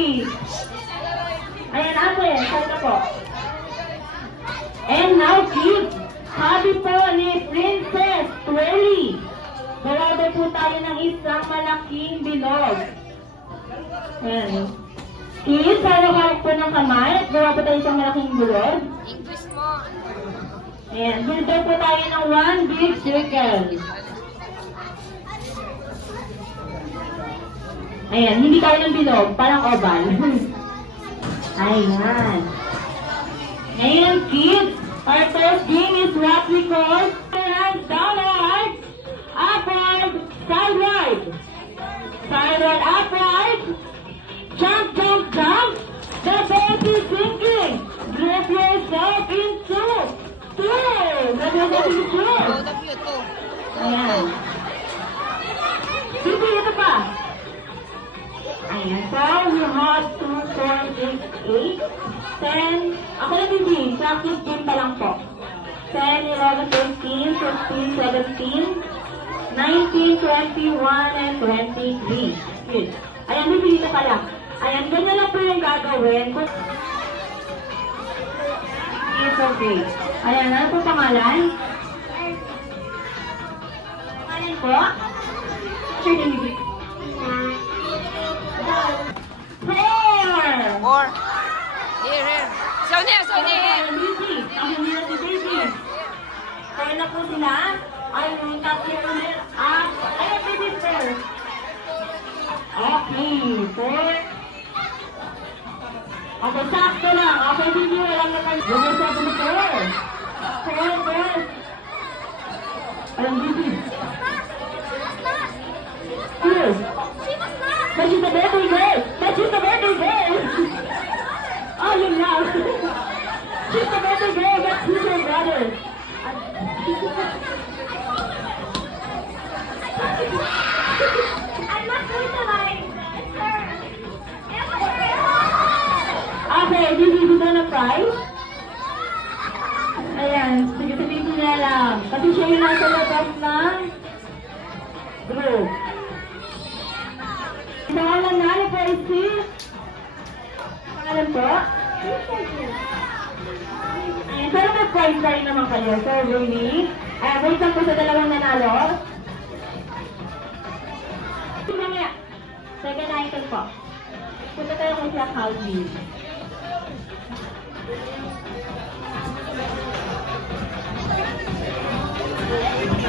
baby. Ayan, ate, saan ka po? And now, kids, sabi po ni Princess Twirly, gawa po tayo ng isang malaking bilog. Ayan. Kids, hawak po ng kamay at gawa po tayo isang malaking bilog. English mo. Ayan, build po tayo ng one big circle. Ayan, hindi tayo ng bilog, parang oval. Ayan. Ngayon, kids, our first game is what we call hands downward, upward, sideward. Sideward, upward, jump, jump, jump. The boat is sinking. Drop yourself into two. Drop yourself into two. Ayan. Sige, ito pa. Ayan. So, you have 2, 4, 6, 8, 10. Ako na bibi. Practice game pa lang po. 10, 11, 13, 15, 17, 19, 21, and 23. Good. Ayan, bibi dito pala. Ayan, ganyan lang po yung gagawin. It's okay. Ayan, ano po pangalan? Pangalan po? Sure, bibi. Or, here. Sonia. Baby. Ang hindi na si baby. Kaya na po sila. Ay, yung tatlo ulit. Ayan, baby first. Okay, four. Okay, sakto lang. Okay, baby, walang naman. Yung sa atin four. Four. Ayan, baby. Two. But she's a birthday girl. Oh, yun lang. She's a birthday girl, but who's your brother? I'm not going to lie. Okay, did you do na prize? Ayan, sige, sabihin ko na lang. Kasi siya yung nasa labas ng group. Pangalan namin po is si... Pangalan po? Ayan, pero may prize na rin naman kayo. So, really? Wait lang po sa dalawang nanalo. Mamaya, second item po. Punta tayo kung sa Calvin.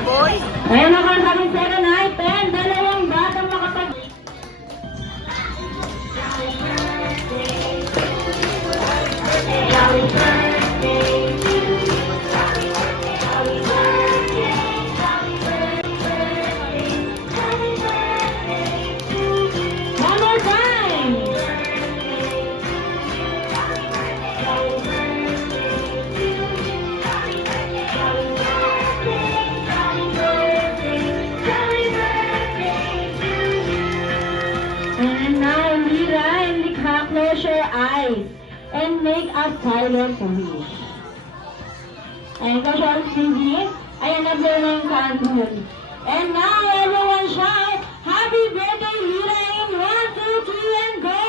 Boy. Ayan na kung sabi second item. Dalawang batang makapag... Happy birthday to you. Happy birthday, happy birthday, happy birthday, happy birthday to you. One more time. Happy birthday, happy birthday to you. Happy birthday, happy birthday, happy birthday, happy birthday to you. And now, Lira and Likha, close your eyes and make a silent wish. And close your eyes, ayan na blow na yung candle. And now, everyone shout, Happy birthday, Lira, in 1, 2, 3, and go!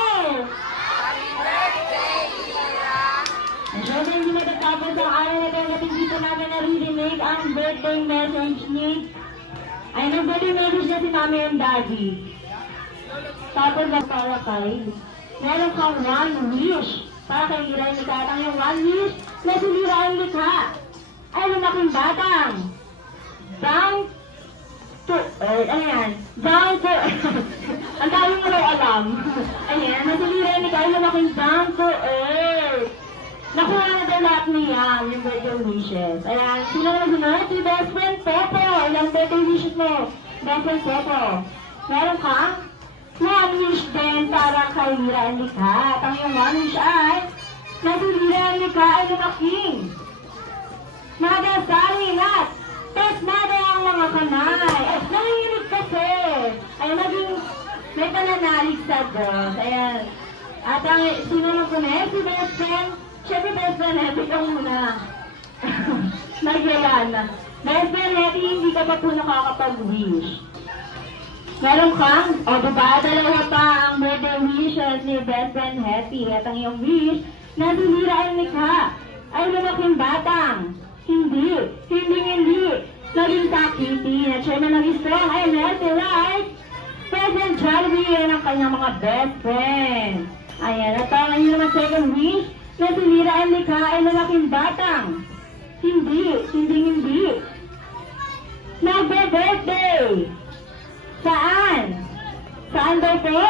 Happy birthday, Lira. And syempre, hindi matatapos ang araw na tayo natin dito namin na-remake ang birthday message ni... Ay, nag-birthday message na si Mami and Daddy. Tapos na para kay... Meron kang one wish. Para kay Lira yung Likha. Ang yung one wish na si Lira yung Likha ay lumaking batang. Down to earth. Ano yan? Down to ang dami mo daw alam. Ayan, na si Lira yung Likha ay lumaking down to earth. Nakuha na daw lahat niya yung birthday wishes. Ayan, sino na sunod? Si best friend Popo. Ilang birthday wishes mo? Best friend Popo. Meron ka? One wish din para kay Lira and Likha. At ang yung one wish ay na si Lira and Likha ay lumaking. Madasali lahat. Tapos nada ang mga kamay. At nanginginig kasi. Ay naging may pananalig sa Diyos. Ayan. At ang sino na po na si best friend. Siyempre best friend, ikaw muna. Nagyayan na. Best friend, hindi ka pa po nakakapag-wish. Meron kang, o diba, dalawa pa ang birthday wishes ni best friend Hetty. At ang iyong wish na tumira ang likha ay lumaking batang. Hindi naging sakiti. At siya na naging strong ay healthy, right? President Jollibee yan ang kanyang mga best friend. Ayan, at ang iyong naman second wish na tumira ang likha ay lumaking batang. Hindi. Nagbe-birthday. Saan? Saan daw po?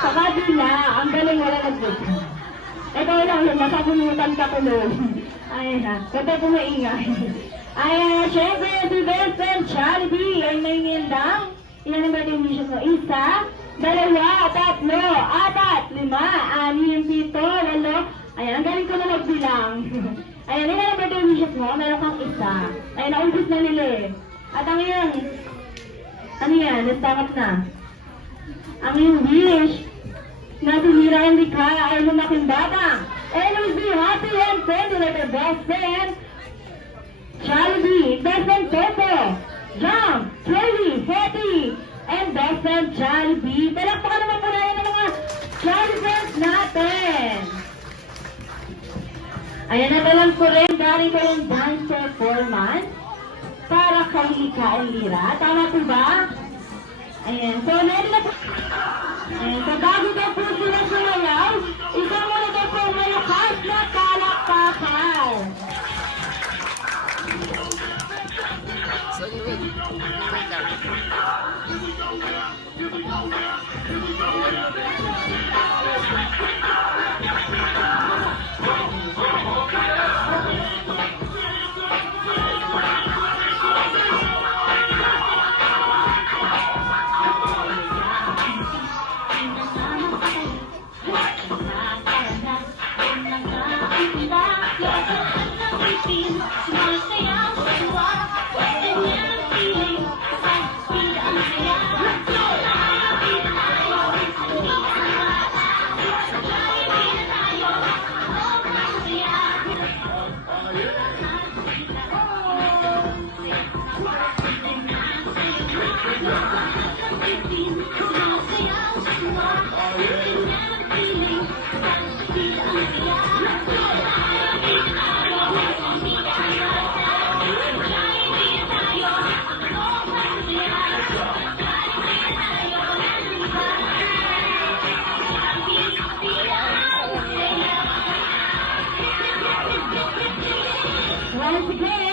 Sa kabila. Ang galing wala nag-birthday. Ito lang, nasabunutan ka tuloy. Ayan na. Kata po maingay. Ayan, syempre, si best friend Jollibee ay may nindang. Ilan ang birthday wishes mo? 1, 2, 3, 4, 5, 6, 7, 8, 9. Ayan, ang galing ko na magbilang. Ayan, ilan ang birthday wishes mo? Meron kang 1. Ayan, naubos na nila eh. At ang iyong, ano yan? Nastakat na. Ang iyong wish na tumira ang likha ay lumaking bata. Always be happy and friendly like your best friend, Jollibee, best friend Toto, Jam, Tracy, Hetty, and best friend Jollibee. Palakpakan naman po natin ang mga Jollibee friends natin. Ayan, ito lang po rin, galing ko yung dance performance para kay Ika Elira. Tama po ba? Ayan, so ready na po. Ayan, so bago daw po sila sumayaw, isa muna daw po malakas na palakpakan. So you wait. Wait lang. Once again,